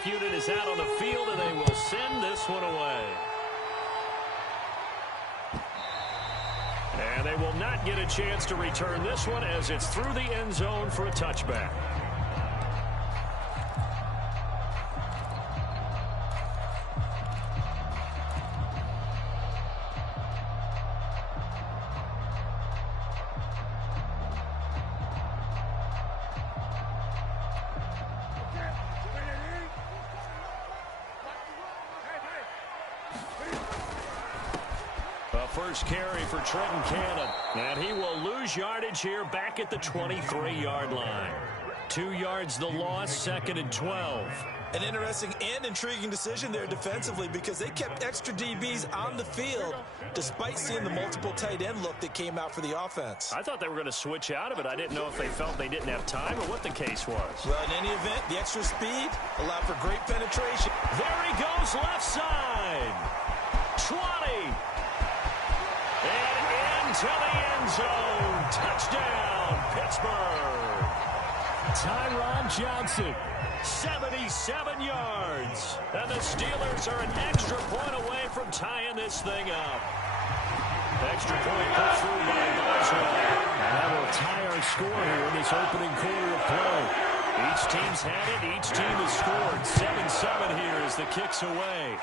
kickoff unit is out on the field, and they will send this one away. And they will not get a chance to return this one as it's through the end zone for a touchback. First carry for Trenton Cannon. And he will lose yardage here back at the 23-yard line. 2 yards the loss, 2nd and 12. An interesting and intriguing decision there defensively because they kept extra DBs on the field despite seeing the multiple tight end look that came out for the offense. I thought they were going to switch out of it. I didn't know if they felt they didn't have time or what the case was. Well, in any event, the extra speed allowed for great penetration. There he goes, left side. 20. And into the end zone. Touchdown, Pittsburgh. Tyron Johnson, 77 yards. And the Steelers are an extra point away from tying this thing up. Extra point put through by Boswell. And that will tie our score here in this opening quarter of play. Each team's had it. Each team has scored. 7-7 here as the kick's away.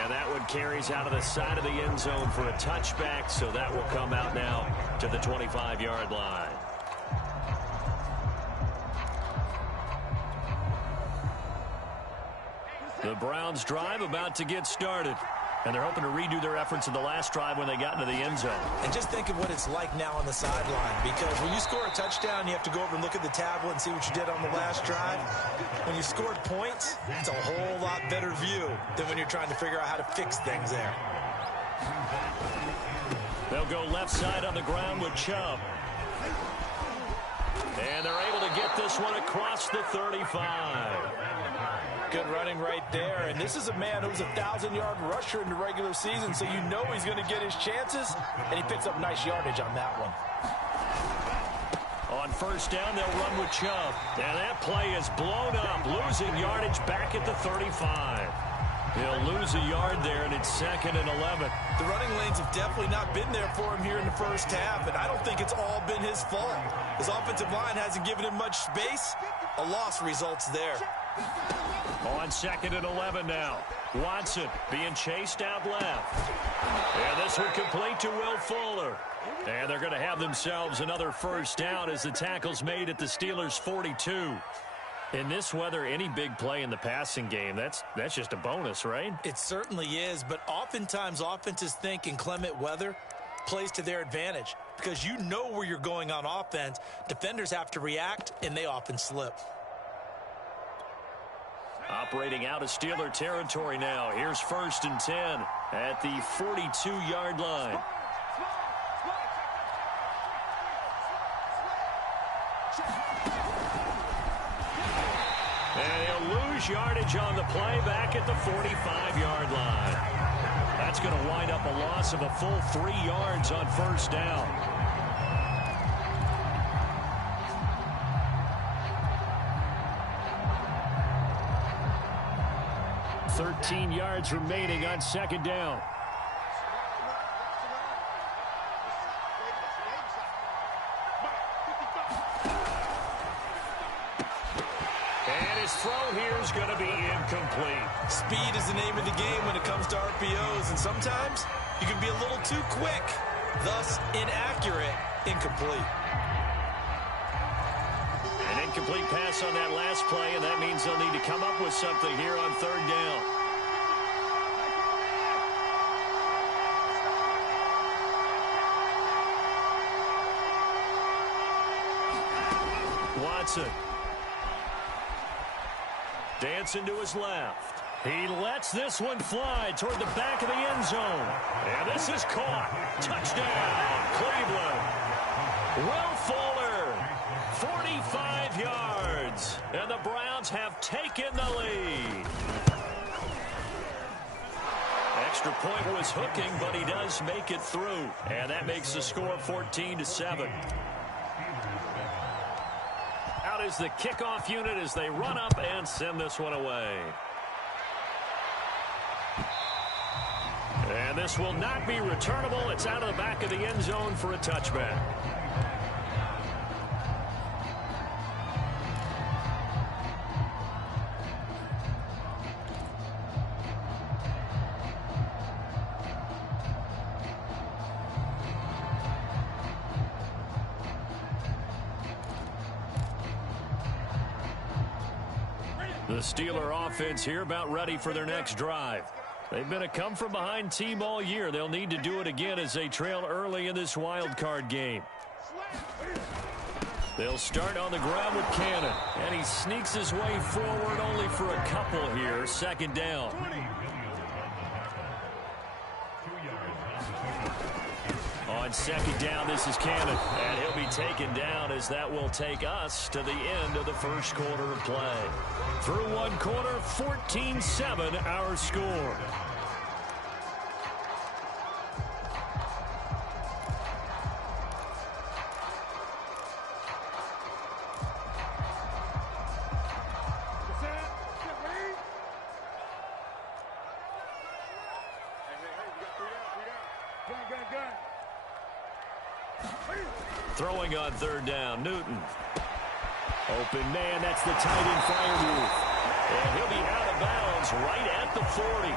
And that one carries out of the side of the end zone for a touchback, so that will come out now to the 25-yard line. The Browns drive about to get started. And they're hoping to redo their efforts in the last drive when they got into the end zone. And just think of what it's like now on the sideline, because when you score a touchdown, you have to go over and look at the tablet and see what you did on the last drive. When you scored points, it's a whole lot better view than when you're trying to figure out how to fix things there. They'll go left side on the ground with Chubb. And they're able to get this one across the 35. Good running right there, and this is a man who's a 1,000-yard rusher in the regular season, so you know he's going to get his chances, and he picks up nice yardage on that one. On first down, they'll run with Chubb. And that play is blown up, losing yardage back at the 35. He'll lose a yard there, and it's 2nd and 11. The running lanes have definitely not been there for him here in the first half, and I don't think it's all been his fault. His offensive line hasn't given him much space. A loss results there. On 2nd and 11 now. Watson being chased out left. And this one complete to Will Fuller. And they're going to have themselves another first down as the tackle's made at the Steelers' 42. In this weather, any big play in the passing game, that's just a bonus, right? It certainly is, but oftentimes offenses think in clement weather plays to their advantage because you know where you're going on offense. Defenders have to react, and they often slip. Operating out of Steeler territory now. Here's 1st and 10 at the 42-yard line. And he'll lose yardage on the play back at the 45-yard line. That's going to wind up a loss of a full 3 yards on first down. 13 yards remaining on 2nd down. And his throw here is going to be incomplete. Speed is the name of the game when it comes to RPOs, and sometimes you can be a little too quick, thus inaccurate, incomplete. An incomplete pass on that last play, and that means they'll need to come up with something here on 3rd down. Watson. Dancing to his left. He lets this one fly toward the back of the end zone. And this is caught. Touchdown, Cleveland. Will Fuller, 45 yards. And the Browns have taken the lead. Extra point was hooking, but he does make it through. And that makes the score 14-7. Out is the kickoff unit as they run up and send this one away. And this will not be returnable. It's out of the back of the end zone for a touchback. The Steeler offense here about ready for their next drive. They've been a come-from-behind team all year. They'll need to do it again as they trail early in this wild card game. They'll start on the ground with Cannon, and he sneaks his way forward only for a couple here. Second down. On second down, this is Cannon, and he'll be taken down as that will take us to the end of the first quarter of play. Through one quarter, 14-7 our score. Throwing on third down, Newton. Open man, that's the tight end fire move. And he'll be out of bounds right at the 40.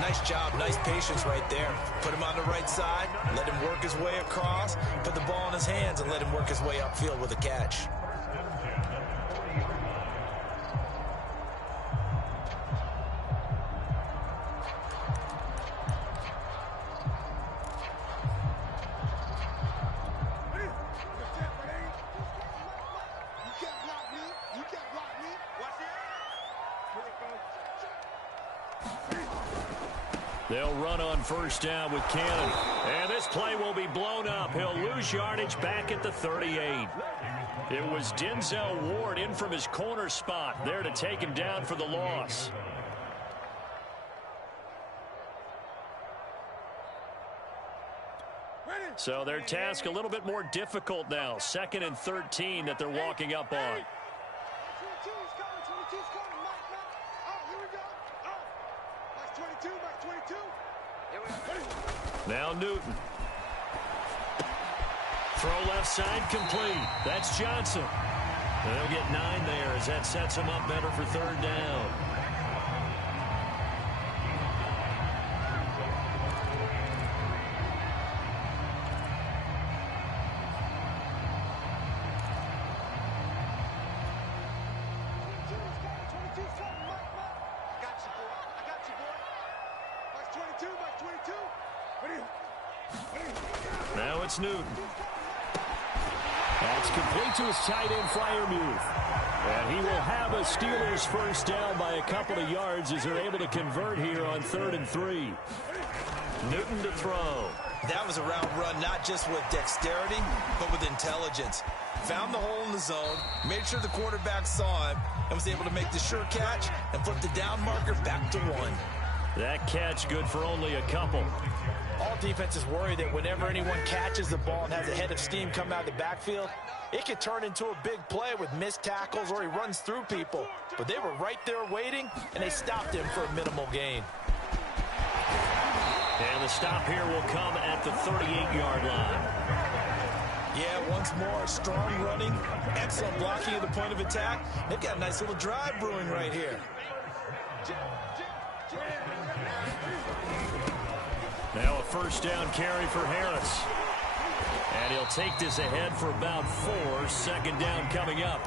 Nice job, nice patience right there. Put him on the right side, let him work his way across, put the ball in his hands, and let him work his way upfield with a catch. They'll run on first down with Cannon. And this play will be blown up. He'll lose yardage back at the 38. It was Denzel Ward in from his corner spot there to take him down for the loss. So their task a little bit more difficult now. 2nd and 13 that they're walking up on. Now Newton. Throw left side complete. That's Johnson. They'll get 9 there as that sets him up better for third down. Now it's Newton. That's complete to his tight end flyer move. And he will have a Steelers first down by a couple of yards as they're able to convert here on 3rd and 3. Newton to throw. That was a route run not just with dexterity, but with intelligence. Found the hole in the zone, made sure the quarterback saw him, and was able to make the sure catch and flip the down marker back to 1. That catch good for only a couple. All defenses worry that whenever anyone catches the ball and has a head of steam come out of the backfield, it could turn into a big play with missed tackles or he runs through people. But they were right there waiting, and they stopped him for a minimal gain. And the stop here will come at the 38-yard line. Yeah, once more, strong running, excellent blocking at the point of attack. They've got a nice little drive brewing right here. Now a first down carry for Harris. And he'll take this ahead for about 4. 2nd down coming up.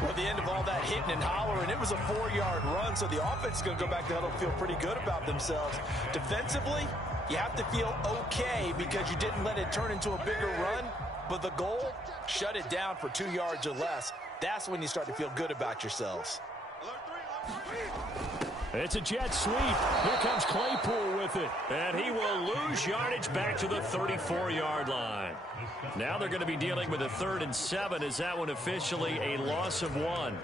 Well, at the end of all that hitting and hollering, it was a 4-yard run, so the offense is going to go back to huddle and feel pretty good about themselves. Defensively, you have to feel okay because you didn't let it turn into a bigger run, but the goal, shut it down for 2 yards or less. That's when you start to feel good about yourselves. It's a jet sweep. Here comes Claypool with it. And he will lose yardage back to the 34-yard line. Now they're going to be dealing with a 3rd and 7 as that one officially a loss of 1.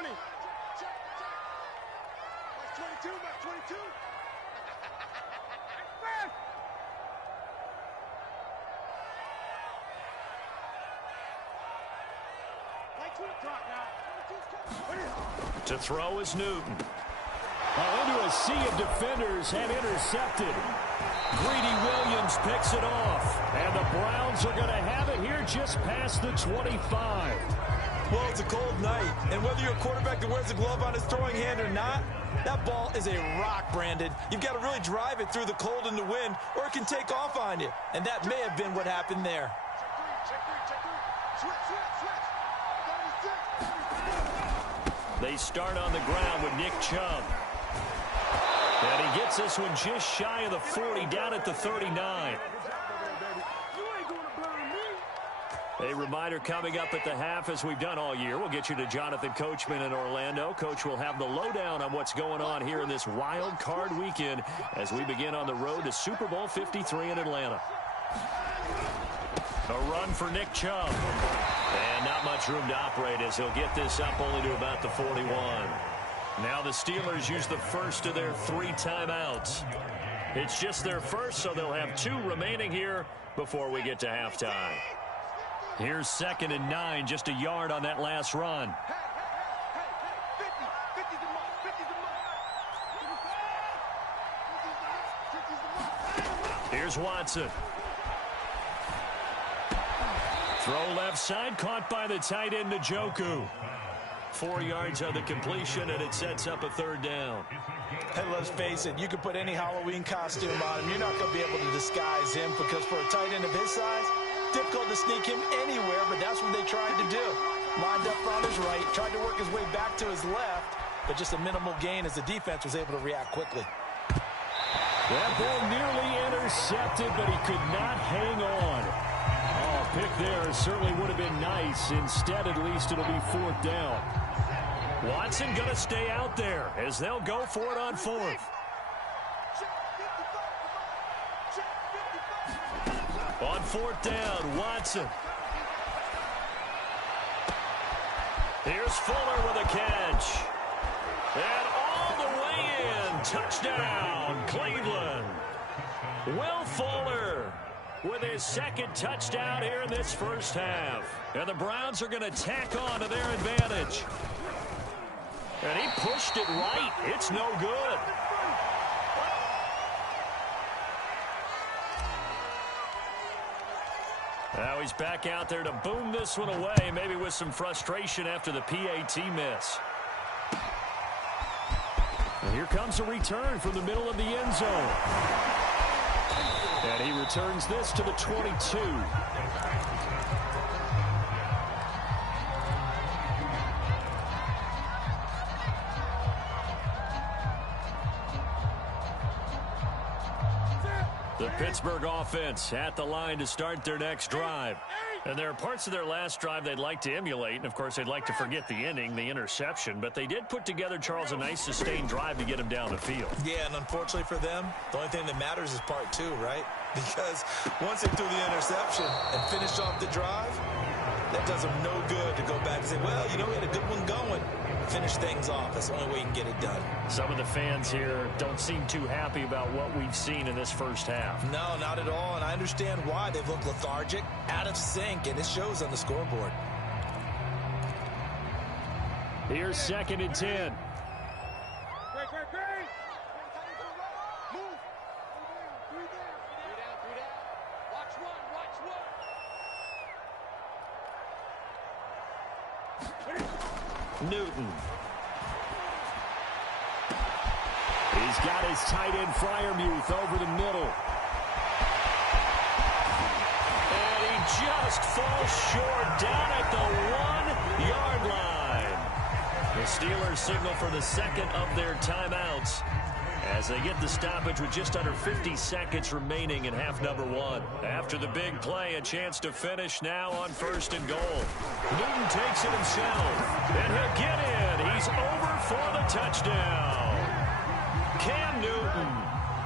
20. That's 22, that's 22. To throw is Newton. Into a sea of defenders and intercepted. Greedy Williams picks it off. And the Browns are going to have it here just past the 25. Well, it's a cold night, and whether you're a quarterback that wears a glove on his throwing hand or not, that ball is a rock, Brandon. You've got to really drive it through the cold and the wind, or it can take off on you. And that may have been what happened there. They start on the ground with Nick Chubb. And he gets this one just shy of the 40, down at the 39. A reminder coming up at the half, as we've done all year. We'll get you to Jonathan Coachman in Orlando. Coach will have the lowdown on what's going on here in this wild card weekend as we begin on the road to Super Bowl 53 in Atlanta. A run for Nick Chubb. And not much room to operate as he'll get this up only to about the 41. Now the Steelers use the first of their 3 timeouts. It's just their first, so they'll have 2 remaining here before we get to halftime. Here's 2nd and 9, just a yard on that last run. Here's Watson. Throw left side, caught by the tight end, Njoku. 4 yards on the completion, and it sets up a 3rd down. Hey, let's face it, you could put any Halloween costume on him. You're not going to be able to disguise him, because for a tight end of his size, difficult to sneak him anywhere, but that's what they tried to do. Lined up on his right, tried to work his way back to his left, but just a minimal gain as the defense was able to react quickly. That ball nearly intercepted, but he could not hang on. Oh, pick there certainly would have been nice. Instead, at least it'll be 4th down. Watson going to stay out there as they'll go for it on 4th. On 4th down, Watson. Here's Fuller with a catch. And all the way in. Touchdown, Cleveland. Will Fuller with his 2nd touchdown here in this first half. And the Browns are going to tack on to their advantage. And he pushed it right. It's no good. Now he's back out there to boom this one away, maybe with some frustration after the PAT miss. And here comes a return from the middle of the end zone. And he returns this to the 22. The Pittsburgh offense at the line to start their next drive. And there are parts of their last drive they'd like to emulate. And, of course, they'd like to forget the inning, the interception. But they did put together, Charles, a nice sustained drive to get him down the field. Yeah, and unfortunately for them, the only thing that matters is part 2, right? Because once they threw the interception and finished off the drive, that does them no good to go back and say, well, you know, we had a good one going. Finish things off. That's the only way you can get it done. Some of the fans here don't seem too happy about what we've seen in this first half. No, not at all, and I understand why. They've looked lethargic, out of sync, and it shows on the scoreboard. Here's 2nd and 10. Newton. He's got his tight end Freiermuth over the middle. And he just falls short down at the 1-yard line. The Steelers signal for the 2nd of their timeouts as they get the stoppage with just under 50 seconds remaining in half number 1. After the big play, a chance to finish now on 1st and goal. Newton takes it himself, and he'll get in. He's over for the touchdown. Cam Newton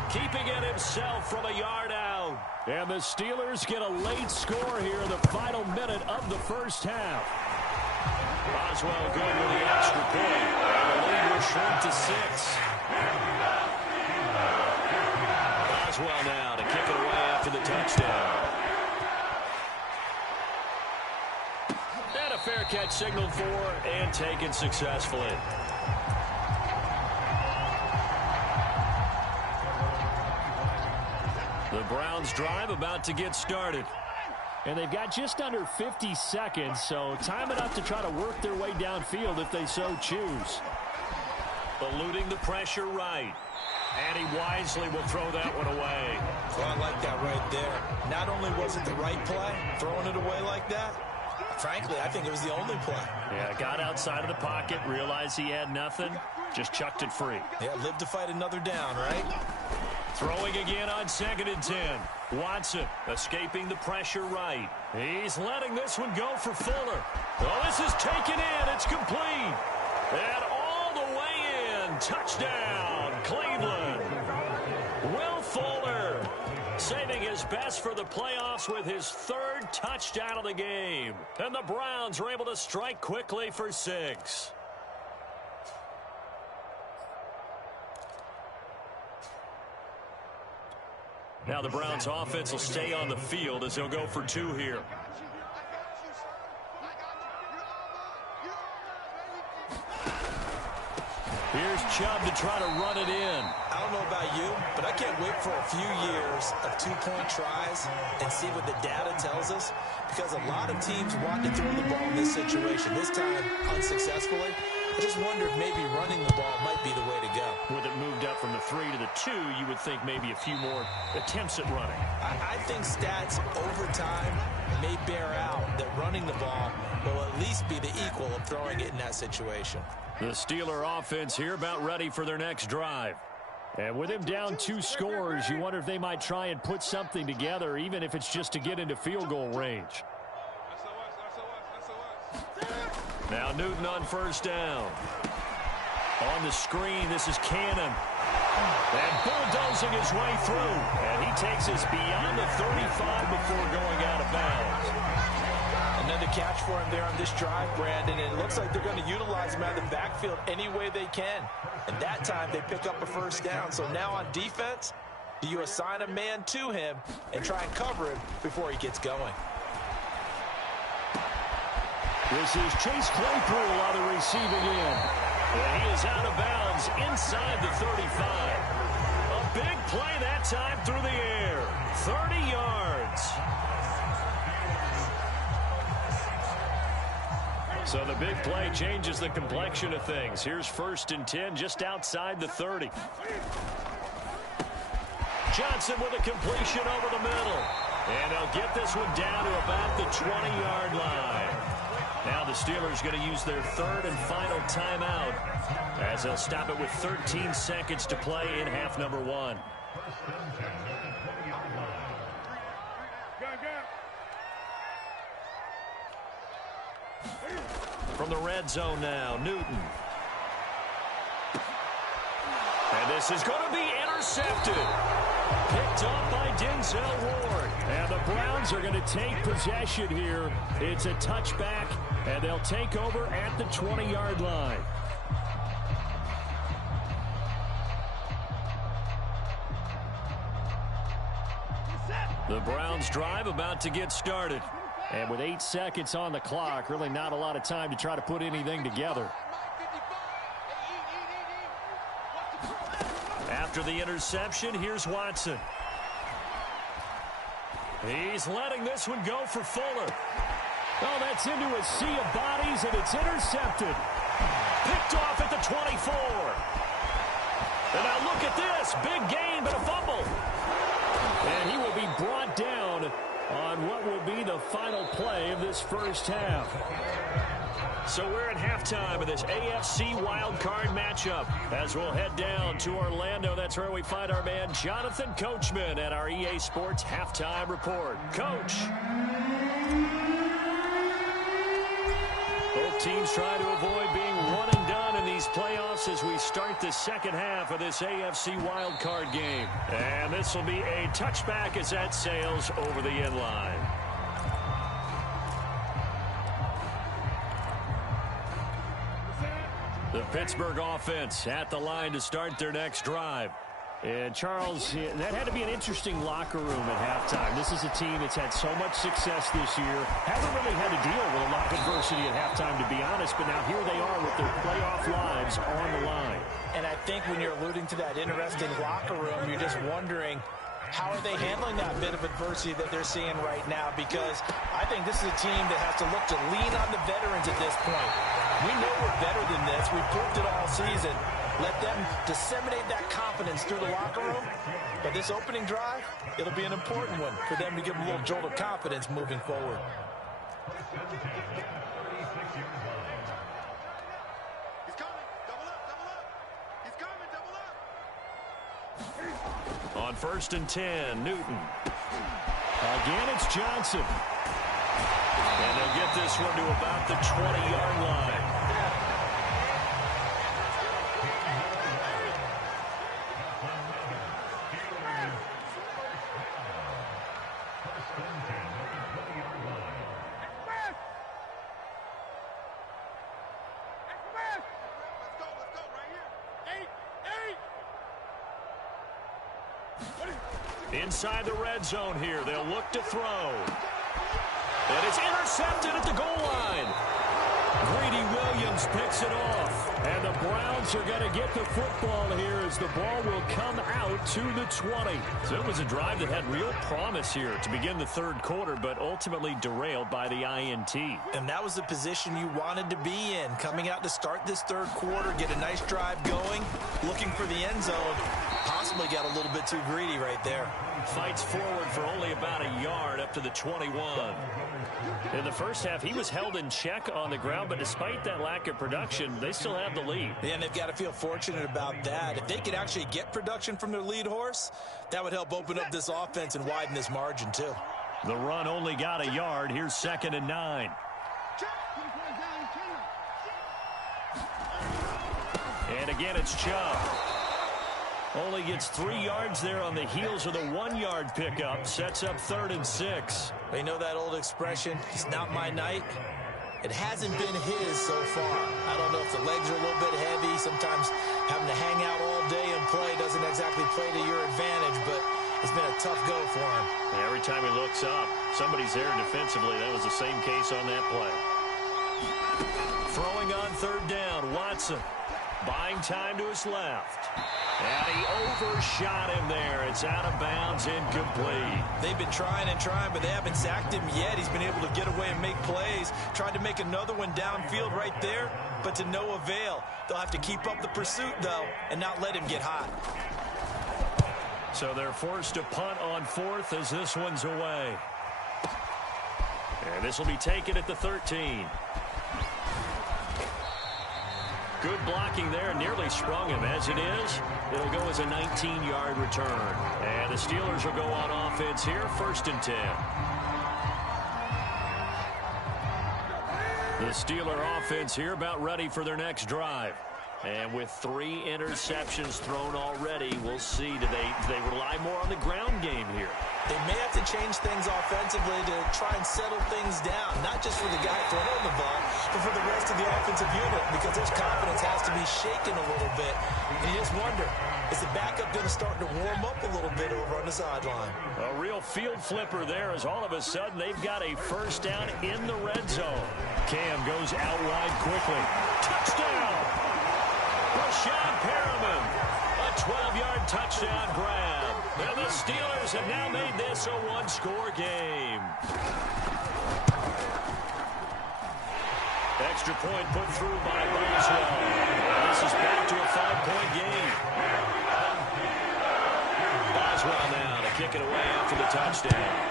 keeping it himself from a yard out. And the Steelers get a late score here in the final minute of the first half. Boswell good with the extra point, and the lead will shrink to 6. Boswell now to kick it away after the touchdown. And a fair catch signaled for and taken successfully. The Browns drive about to get started. And they've got just under 50 seconds, so time enough to try to work their way downfield if they so choose. Eluding the pressure right. And he wisely will throw that one away. Well, I like that right there. Not only was it the right play, throwing it away like that, frankly, I think it was the only play. Yeah, got outside of the pocket, realized he had nothing, just chucked it free. Yeah, live to fight another down, right? Throwing again on 2nd and 10. Watson escaping the pressure right. He's letting this one go for Fuller. Oh, this is taken in. It's complete. And all the way in. Touchdown, Cleveland. Will Fuller saving his best for the playoffs with his 3rd touchdown of the game. And the Browns are able to strike quickly for 6. Now the Browns offense will stay on the field as they'll go for 2 here. Here's Chubb to try to run it in. I don't know about you, but I can't wait for a few years of 2-point tries and see what the data tells us, because a lot of teams want to throw the ball in this situation. This time, unsuccessfully. I just wonder if maybe running the ball might be the way to go. With it moved up from the 3 to the 2, you would think maybe a few more attempts at running. I think stats over time may bear out that running the ball will at least be the equal of throwing it in that situation. The Steeler offense here about ready for their next drive. And with him down 2 scores, you wonder if they might try and put something together, even if it's just to get into field goal range. Now Newton on 1st down. On the screen, this is Cannon. And bulldozing his way through. And he takes us beyond the 35 before going out of bounds. Another catch for him there on this drive, Brandon. And it looks like they're going to utilize him out of the backfield any way they can. And that time they pick up a 1st down. So now on defense, do you assign a man to him and try and cover him before he gets going? This is Chase Claypool on the receiving end. And he is out of bounds inside the 35. A big play that time through the air. 30 yards. So the big play changes the complexion of things. Here's 1st and 10 just outside the 30. Johnson with a completion over the middle. And they'll get this one down to about the 20-yard line. Now the Steelers going to use their 3rd and final timeout as they'll stop it with 13 seconds to play in half number 1. From the red zone now, Newton. And this is going to be intercepted. Picked up by Denzel Ward. And the Browns are going to take possession here. It's a touchback, and they'll take over at the 20-yard line. The Browns drive about to get started. And with 8 seconds on the clock, really not a lot of time to try to put anything together. After the interception, here's Watson. He's letting this one go for Fuller. Oh, that's into a sea of bodies, and it's intercepted. Picked off at the 24. And now look at this. Big gain, but a fumble. And he will be brought down on what will be the final play of this 1st half. So we're at halftime of this AFC wildcard matchup as we'll head down to Orlando. That's where we find our man Jonathan Coachman at our EA Sports Halftime Report. Coach. Both teams try to avoid being one and done in these playoffs as we start the 2nd half of this AFC wildcard game. And this will be a touchback as that sails over the end line. The Pittsburgh offense at the line to start their next drive. And, Charles, that had to be an interesting locker room at halftime. This is a team that's had so much success this year. Haven't really had to deal with a lot of adversity at halftime, to be honest. But now here they are with their playoff lives on the line. And I think when you're alluding to that interesting locker room, you're just wondering, how are they handling that bit of adversity that they're seeing right now? Because I think this is a team that has to look to lean on the veterans at this point. We know we're better than this. We've proved it all season. Let them disseminate that confidence through the locker room. But this opening drive, it'll be an important one for them to give them a little jolt of confidence moving forward. He's coming. Double up, double up. He's coming, double up. On 1st and 10, Newton. Again, it's Johnson. And they'll get this one to about the 20-yard line. Inside the red zone here. They'll look to throw. And it's intercepted at the goal line. Greedy Williams picks it off. And the Browns are going to get the football here as the ball will come out to the 20. So it was a drive that had real promise here to begin the third quarter, but ultimately derailed by the INT. And that was the position you wanted to be in. Coming out to start this third quarter, get a nice drive going, looking for the end zone. Possibly got a little bit too greedy right there. Fights forward for only about a yard up to the 21. In the first half, he was held in check on the ground, but despite that lack of production, they still have the lead. Yeah, and they've got to feel fortunate about that. If they could actually get production from their lead horse, that would help open up this offense and widen this margin too. The run only got a yard. Here's 2nd and 9. And again, it's Chubb. Only gets 3 yards there on the heels of the 1-yard pickup. Sets up 3rd and 6. They know that old expression, it's not my night. It hasn't been his so far. I don't know if the legs are a little bit heavy. Sometimes having to hang out all day and play doesn't exactly play to your advantage, but it's been a tough go for him. Every time he looks up, somebody's there defensively. That was the same case on that play. Throwing on 3rd down, Watson. Buying time to his left. And he overshot him there. It's out of bounds, incomplete. They've been trying and trying, but they haven't sacked him yet. He's been able to get away and make plays. Tried to make another one downfield right there, but to no avail. They'll have to keep up the pursuit, though, and not let him get hot. So they're forced to punt on 4th as this one's away. And this will be taken at the 13. Good blocking there, nearly sprung him. As it is, it'll go as a 19-yard return. And the Steelers will go on offense here, 1st and 10. The Steeler offense here about ready for their next drive. And with 3 interceptions thrown already, we'll see. Do they rely more on the ground game here? They may have to change things offensively to try and settle things down, not just for the guy throwing the ball, but for the rest of the offensive unit, because their confidence has to be shaken a little bit. And you just wonder, is the backup going to start to warm up a little bit over on the sideline? A real field flipper there as all of a sudden they've got a 1st down in the red zone. Cam goes out wide quickly. Touchdown! Rashad Perriman, a 12-yard touchdown grab. And the Steelers have now made this a 1-score game. Extra point put through by Roswell. This is back to a 5-point game. Boswell now to kick it away after the touchdown.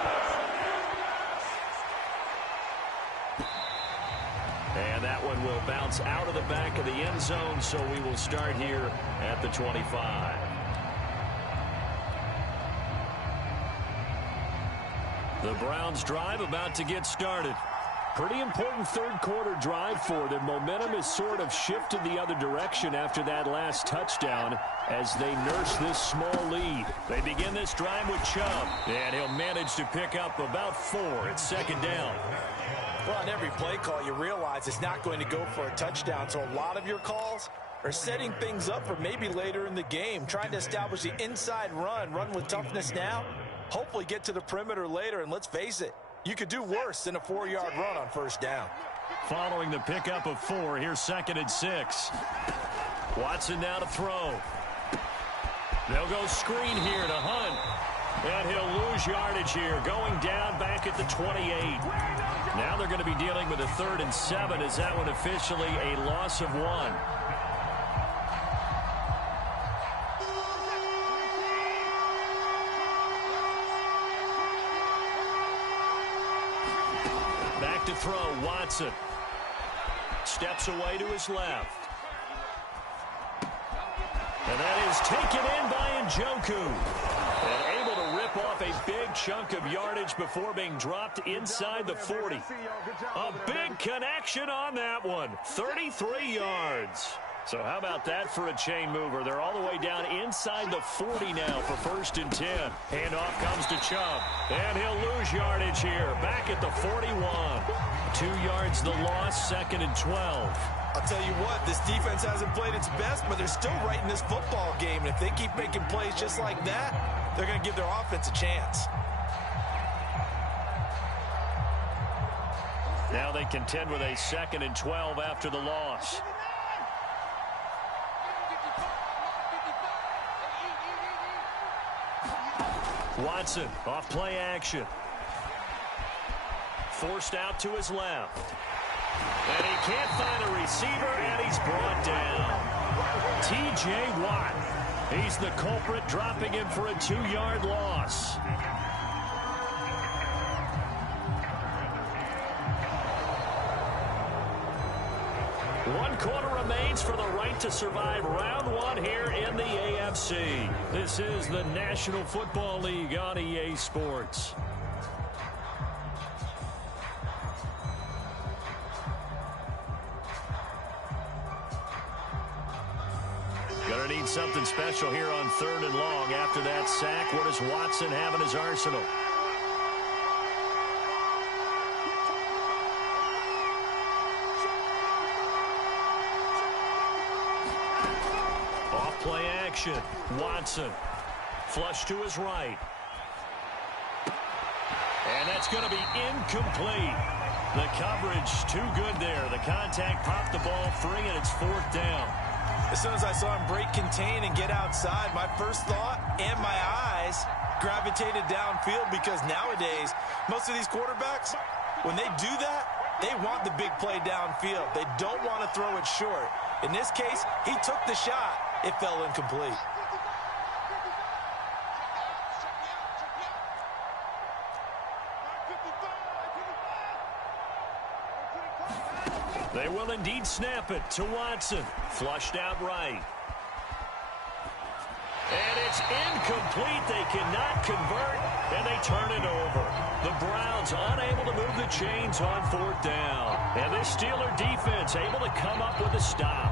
And that one will bounce out of the back of the end zone, so we will start here at the 25. The Browns drive about to get started. Pretty important third quarter drive for them. Momentum has sort of shifted the other direction after that last touchdown as they nurse this small lead. They begin this drive with Chubb, and he'll manage to pick up about 4 at 2nd down. Well, on every play call, you realize it's not going to go for a touchdown. So a lot of your calls are setting things up for maybe later in the game, trying to establish the inside run with toughness now, hopefully get to the perimeter later. And let's face it, you could do worse than a 4-yard run on first down. Following the pickup of 4, here's 2nd and 6. Watson now to throw. They'll go screen here to Hunt. And he'll lose yardage here, going down back at the 28. Now they're going to be dealing with a 3rd and 7. Is that one officially a loss of 1? Back to throw, Watson. Steps away to his left. And that is taken in by Njoku. And able to rip off a big chunk of yardage before being dropped inside the 40. A big connection on that one. 33 yards. So how about that for a chain mover? They're all the way down inside the 40 now for 1st and 10. Handoff comes to Chubb. And he'll lose yardage here. Back at the 41. 2 yards the loss, 2nd and 12. I'll tell you what, this defense hasn't played its best, but they're still right in this football game. And if they keep making plays just like that, they're going to give their offense a chance. Now they contend with a 2nd and 12 after the loss. Watson off play action. Forced out to his left. And he can't find a receiver, and he's brought down. T.J. Watt. He's the culprit, dropping him for a 2-yard loss. One quarter remains for the right to survive round 1 here in the AFC. This is the National Football League on EA Sports. Gonna need something special here on 3rd and long. After that sack, what does Watson have in his arsenal? Off play action. Watson. Flush to his right. And that's going to be incomplete. The coverage too good there. The contact popped the ball free, and it's 4th down. As soon as I saw him break contain and get outside, my first thought and my eyes gravitated downfield, because nowadays, most of these quarterbacks, when they do that, they want the big play downfield. They don't want to throw it short. In this case, he took the shot. It fell incomplete. They will indeed snap it to Watson. Flushed out right. And it's incomplete. They cannot convert, and they turn it over. The Browns unable to move the chains on 4th down. And this Steeler defense able to come up with a stop.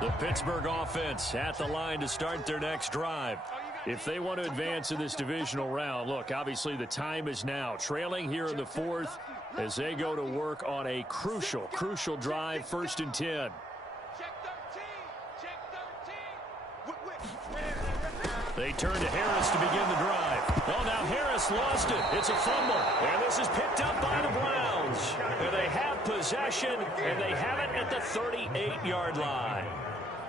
The Pittsburgh offense at the line to start their next drive. If they want to advance in this divisional round, look, obviously the time is now. Trailing here in the 4th as they go to work on a crucial drive, 1st and 10. They turn to Harris to begin the drive. Oh, now Harris lost it. It's a fumble. And this is picked up by the Browns. And they have possession, and they have it at the 38-yard line.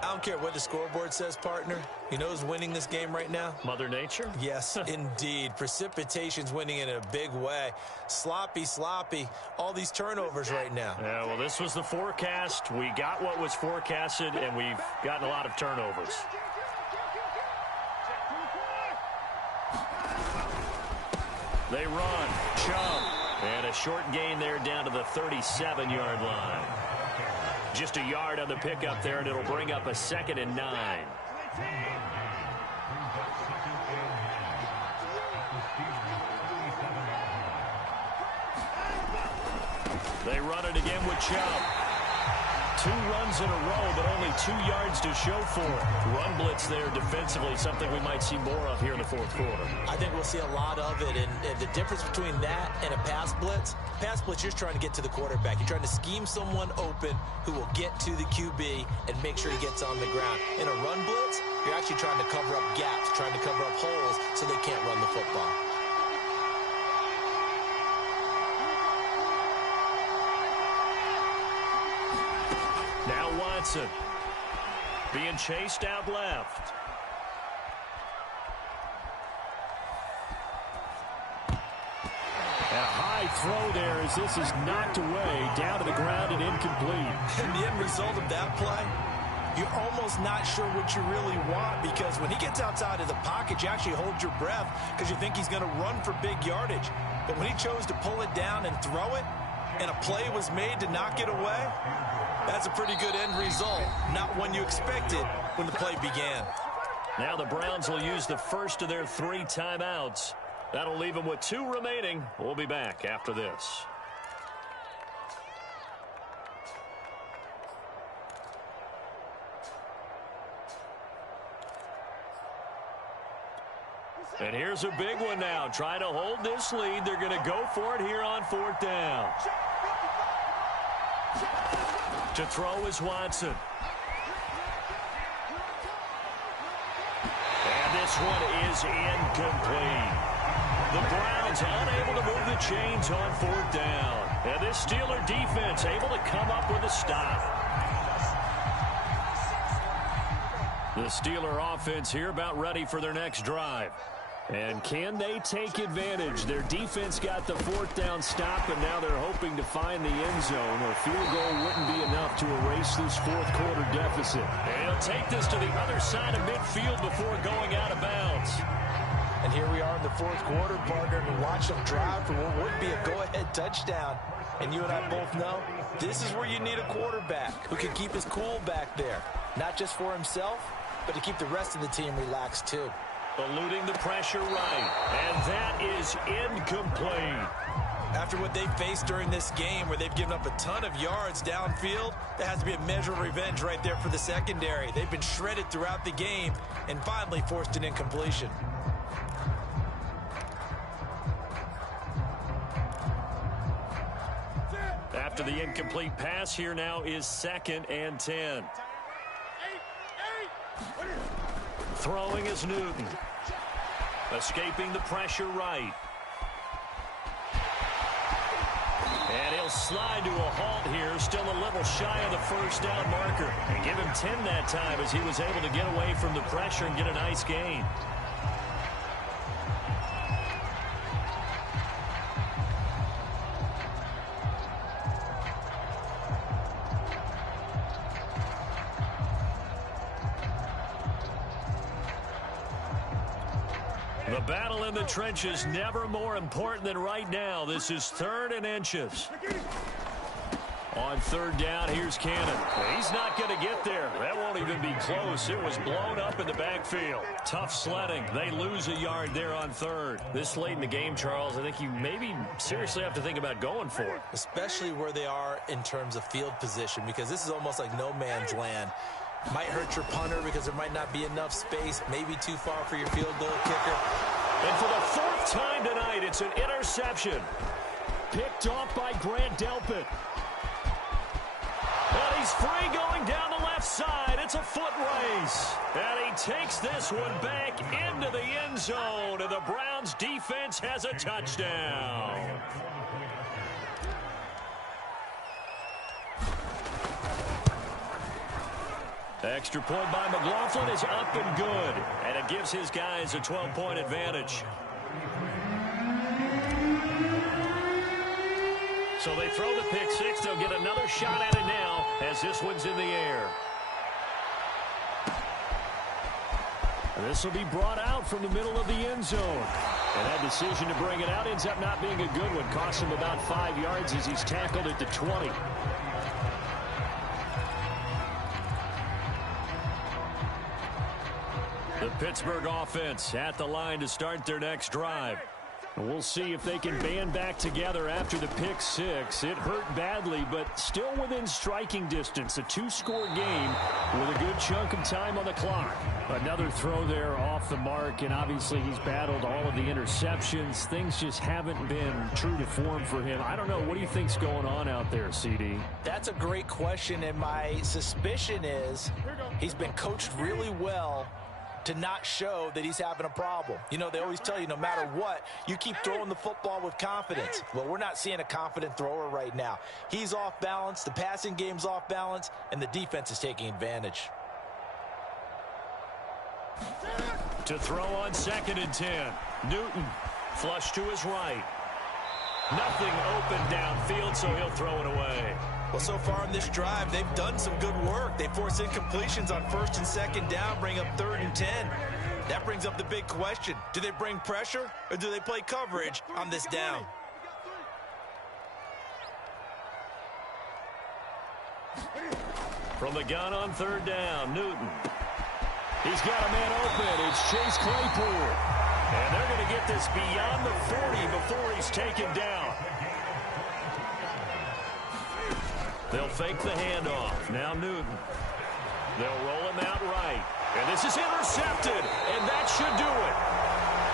I don't care what the scoreboard says, partner. You know who's winning this game right now? Mother Nature? Yes, indeed. Precipitation's winning in a big way. Sloppy. All these turnovers right now. Yeah, well, this was the forecast. We got what was forecasted, and we've gotten a lot of turnovers. They run. Chubb. And a short gain there down to the 37-yard line. Just a yard on the pickup there, and it'll bring up a 2nd and 9. They run it again with Chubb. 2 runs in a row, but only 2 yards to show for it. Run blitz there defensively, something we might see more of here in the fourth quarter. I think we'll see a lot of it, and the difference between that and a pass blitz, you're just trying to get to the quarterback. You're trying to scheme someone open who will get to the QB and make sure he gets on the ground. In a run blitz, you're actually trying to cover up gaps, trying to cover up holes so they can't run the football. Now Watson being chased out left. And a high throw there as this is knocked away, down to the ground and incomplete. And the end result of that play, you're almost not sure what you really want, because when he gets outside of the pocket, you actually hold your breath because you think he's going to run for big yardage. But when he chose to pull it down and throw it, and a play was made to knock it away, that's a pretty good end result. Not one you expected when the play began. Now the Browns will use the first of their 3 timeouts. That'll leave them with 2 remaining. We'll be back after this. And here's a big one now. Trying to hold this lead. They're going to go for it here on 4th down. To throw is Watson. And this one is incomplete. The Browns unable to move the chains on 4th down. And this Steeler defense able to come up with a stop. The Steeler offense here about ready for their next drive. And can they take advantage? Their defense got the 4th down stop, and now they're hoping to find the end zone. A field goal wouldn't be enough to erase this 4th quarter deficit. And he'll take this to the other side of midfield before going out of bounds. And here we are in the 4th quarter, partner, and watch them drive for what would be a go-ahead touchdown. And you and I both know this is where you need a quarterback who can keep his cool back there. Not just for himself, but to keep the rest of the team relaxed too. Eluding the pressure right. And that is incomplete. After what they faced during this game, where they've given up a ton of yards downfield, there has to be a measure of revenge right there for the secondary. They've been shredded throughout the game and finally forced an incompletion. After the incomplete pass, here now is 2nd and 10. Throwing is Newton. Escaping the pressure right. And he'll slide to a halt here, still a little shy of the 1st down marker. And give him 10 that time as he was able to get away from the pressure and get a nice gain. The battle in the trenches never more important than right now. This is 3rd and inches. On 3rd down, here's Cannon. He's not going to get there. That won't even be close. It was blown up in the backfield. Tough sledding. They lose a yard there on 3rd. This late in the game, Charles, I think you maybe seriously have to think about going for it. Especially where they are in terms of field position, because this is almost like no man's land. Might hurt your punter because there might not be enough space, maybe too far for your field goal kicker. And for the 4th time tonight, it's an interception. Picked off by Grant Delpit. And he's free going down the left side. It's a foot race. And he takes this one back into the end zone. And the Browns defense has a touchdown. Extra point by McLaughlin is up and good. And it gives his guys a 12-point advantage. So they throw the pick 6. They'll get another shot at it now as this one's in the air. And this will be brought out from the middle of the end zone. And that decision to bring it out ends up not being a good one. Costs him about 5 yards as he's tackled at the 20. The Pittsburgh offense at the line to start their next drive. We'll see if they can band back together after the pick six. It hurt badly, but still within striking distance. A two-score game with a good chunk of time on the clock. Another throw there off the mark, and obviously he's battled all of the interceptions. Things just haven't been true to form for him. I don't know. What do you think's going on out there, CD? That's a great question, and my suspicion is he's been coached really well to not show that he's having a problem. You know, they always tell you no matter what, you keep throwing the football with confidence. Well, we're not seeing a confident thrower right now. He's off balance, the passing game's off balance, and the defense is taking advantage. To throw on 2nd and 10. Newton, flush to his right. Nothing open downfield, so he'll throw it away. Well, so far in this drive, they've done some good work. They force incompletions on 1st and 2nd down, bring up 3rd and 10. That brings up the big question. Do they bring pressure or do they play coverage on this down? From the gun on 3rd down, Newton. He's got a man open. It's Chase Claypool. And they're going to get this beyond the 40 before he's taken down. They'll fake the handoff. Now Newton. They'll roll him out right. And this is intercepted. And that should do it.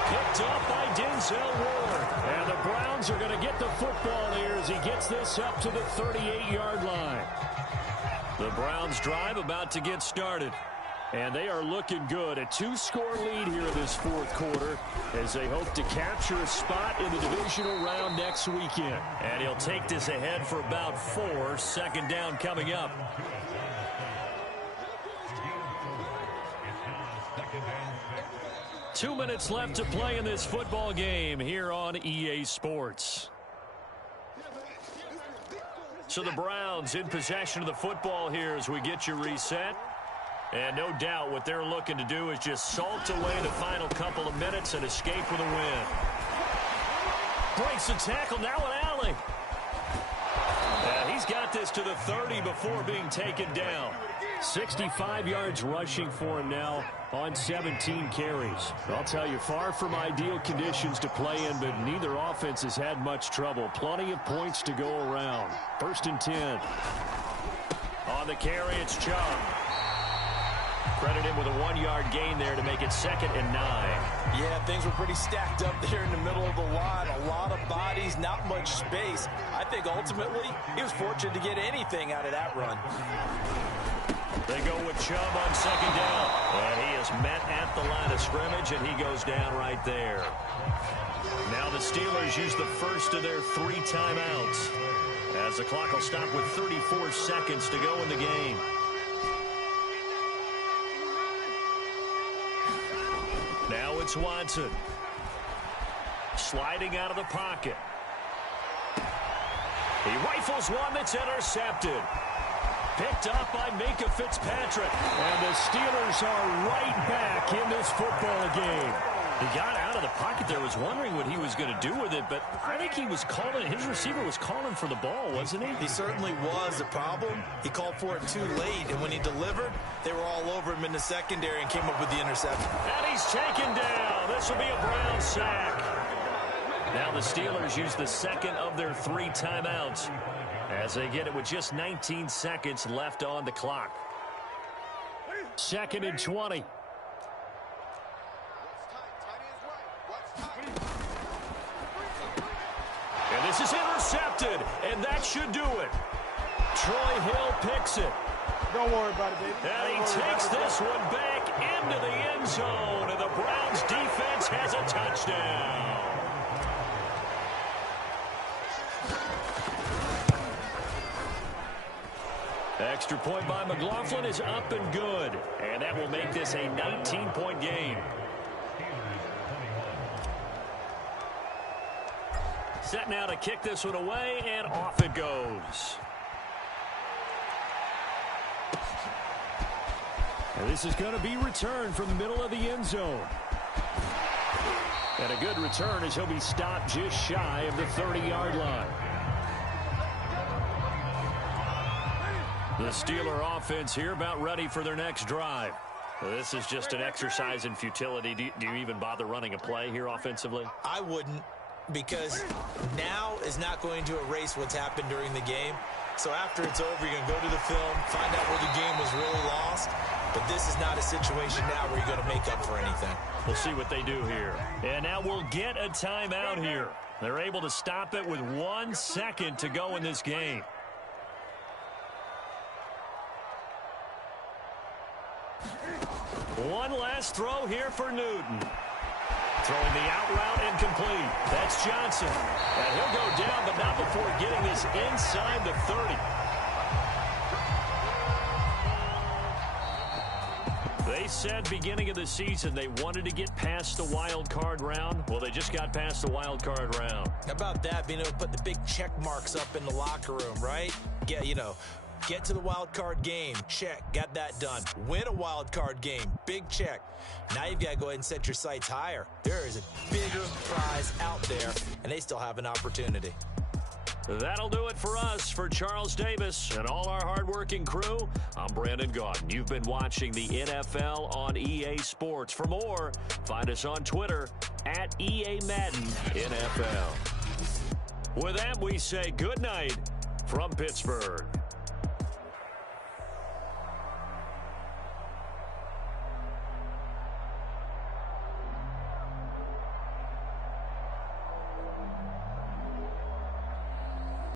Picked up by Denzel Ward. And the Browns are going to get the football here as he gets this up to the 38-yard line. The Browns drive about to get started. And they are looking good. A two-score lead here in this fourth quarter as they hope to capture a spot in the divisional round next weekend. And he'll take this ahead for about 4. 2nd down coming up. Two minutes left to play in this football game here on EA Sports. So the Browns in possession of the football here as we get you reset. And no doubt what they're looking to do is just salt away the final couple of minutes and escape with a win. Breaks the tackle, now an alley. And he's got this to the 30 before being taken down. 65 yards rushing for him now on 17 carries. I'll tell you, far from ideal conditions to play in, but neither offense has had much trouble. Plenty of points to go around. 1st and 10. On the carry, it's Chubb. Credit him with a 1-yard gain there to make it 2nd and 9. Yeah, things were pretty stacked up there in the middle of the line. A lot of bodies, not much space. I think ultimately he was fortunate to get anything out of that run. They go with Chubb on 2nd down. And he is met at the line of scrimmage, and he goes down right there. Now the Steelers use the first of their 3 timeouts as the clock will stop with 34 seconds to go in the game. Now it's Watson. Sliding out of the pocket. He rifles one that's intercepted. Picked up by Minkah Fitzpatrick. And the Steelers are right back in this football game. He got out of the pocket there, was wondering what he was going to do with it, but I think he was calling, his receiver was calling for the ball, wasn't he? He certainly was. The problem, he called for it too late, and when he delivered, they were all over him in the secondary and came up with the interception. And he's taken down. This will be a Brown sack. Now the Steelers use the 2nd of their 3 timeouts as they get it with just 19 seconds left on the clock. 2nd and 20. And this is intercepted, and that should do it. Troy Hill picks it. Don't worry about it, baby. And he takes this one back into the end zone, and the Browns defense has a touchdown. Extra point by McLaughlin is up and good, and that will make this a 19-point game. Set now to kick this one away, and off it goes. And this is going to be returned from the middle of the end zone. And a good return as he'll be stopped just shy of the 30-yard line. The Steeler offense here about ready for their next drive. This is just an exercise in futility. Do you even bother running a play here offensively? I wouldn't. because now is not going to erase what's happened during the game. So after it's over, you're going to go to the film, find out where the game was really lost. But this is not a situation now where you're going to make up for anything. We'll see what they do here. And now we'll get a timeout here. They're able to stop it with 1 second to go in this game. One last throw here for Newton. Throwing the out route incomplete. That's Johnson. And he'll go down, but not before getting this inside the 30. They said beginning of the season they wanted to get past the wild card round. Well, they just got past the wild card round. How about that, being able to put the big check marks up in the locker room, right? Yeah, get to the wild card game. Check. Got that done. Win a wild card game. Big check. Now you've got to go ahead and set your sights higher. There is a bigger prize out there, and they still have an opportunity. That'll do it for us. For Charles Davis and all our hardworking crew, I'm Brandon Gaudin. You've been watching the NFL on EA Sports. For more, find us on Twitter at EA Madden NFL. With that, we say good night from Pittsburgh.